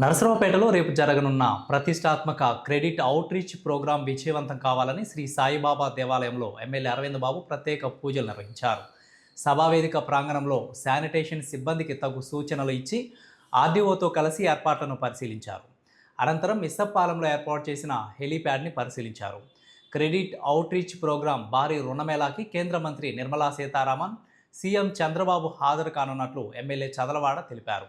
నరసరావుపేటలో రేపు జరగనున్న ప్రతిష్టాత్మక క్రెడిట్ అవుట్రీచ్ ప్రోగ్రాం విజయవంతం కావాలని శ్రీ సాయిబాబా దేవాలయంలో ఎమ్మెల్యే అరవింద్ బాబు ప్రత్యేక పూజలు నిర్వహించారు. సభావేదిక ప్రాంగణంలో శానిటేషన్ సిబ్బందికి తగు సూచనలు ఇచ్చి ఆర్డీఓతో కలిసి ఏర్పాట్లను పరిశీలించారు. అనంతరం ఇసప్పాలెంలో ఏర్పాటు చేసిన హెలీప్యాడ్ని పరిశీలించారు. క్రెడిట్ అవుట్రీచ్ ప్రోగ్రాం భారీ రుణమేళాకి కేంద్ర మంత్రి నిర్మలా సీతారామన్, సీఎం చంద్రబాబు హాజరు కానున్నట్లు ఎమ్మెల్యే చదలవాడ తెలిపారు.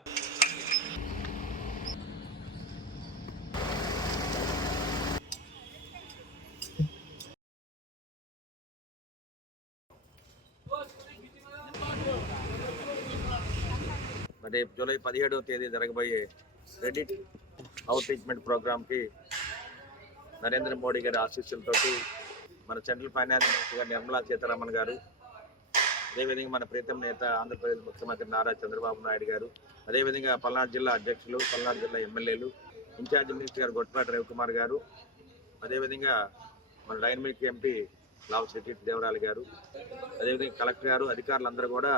రేపు జూలై 17వ తేదీ జరగబోయే క్రెడిట్ అవుట్ రీచ్మెంట్ ప్రోగ్రామ్కి నరేంద్ర మోడీ గారి ఆశీస్సులతో మన సెంట్రల్ ఫైనాన్స్ మినిస్టర్ గారు నిర్మలా సీతారామన్ గారు, అదేవిధంగా మన ప్రీతం నేత ఆంధ్రప్రదేశ్ ముఖ్యమంత్రి నారా చంద్రబాబు నాయుడు గారు, అదేవిధంగా పల్నాడు జిల్లా అధ్యక్షులు, పల్నాడు జిల్లా ఎమ్మెల్యేలు, ఇన్ఛార్జి మినిస్టర్ గారు గొట్టిపాటి రవికుమార్ గారు, అదేవిధంగా మన డైనమిక్ ఎంపీ లావు శ్రీకృష్ణ దేవరాయలు గారు, అదేవిధంగా కలెక్టర్ గారు, అధికారులందరూ కూడా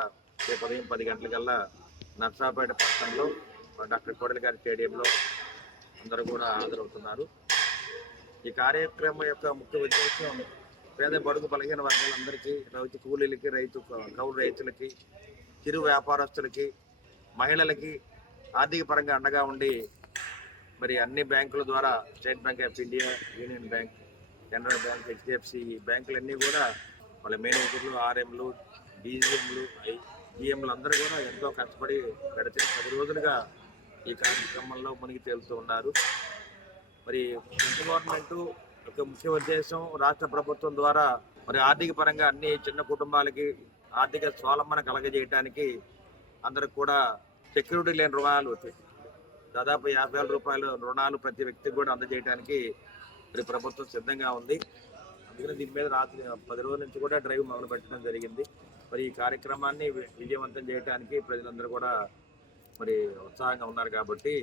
రేపు ఉదయం 10 గంటలకల్లా నర్సాపేట పట్టణంలో డాక్టర్ కోడెల గారి స్టేడియంలో అందరూ కూడా హాజరవుతున్నారు. ఈ కార్యక్రమం యొక్క ముఖ్య ఉద్దేశం పేద బడుగు బలహీన వర్గాలందరికీ, రైతు కూలీలకి, కౌలు రైతులకి, చిరు వ్యాపారస్తులకి, మహిళలకి ఆర్థిక పరంగా అండగా ఉండి మరి అన్ని బ్యాంకుల ద్వారా state bank of India, union bank, Canara bank, HDFC బ్యాంకులన్నీ కూడా వాళ్ళ మేనేజర్లు, ఆర్ఎంలు, డీజీఎంలు, జిఎంలు అందరూ కూడా ఎంతో కష్టపడి గడిచిన 10 రోజులుగా ఈ కార్యక్రమంలో మునిగి తేలుతూ ఉన్నారు. మరి సెంట్రల్ గవర్నమెంట్ యొక్క ముఖ్య ఉద్దేశం రాష్ట్ర ప్రభుత్వం ద్వారా మరి ఆర్థిక పరంగా అన్ని చిన్న కుటుంబాలకి ఆర్థిక స్వావలంబన కలగజేయడానికి అందరికి కూడా సెక్యూరిటీ లేని రుణాలు దాదాపు 50,000 రూపాయల రుణాలు ప్రతి వ్యక్తికి కూడా అందజేయడానికి మరి ప్రభుత్వం సిద్ధంగా ఉంది. అందుకని దీని మీద రాత్రి 10 రోజుల నుంచి కూడా డ్రైవ్ మొదలు పెట్టడం జరిగింది. మరి ఈ కార్యక్రమాన్ని విజయవంతం చేయడానికి ప్రజలందరూ కూడా మరి ఉత్సాహంగా ఉన్నారు కాబట్టి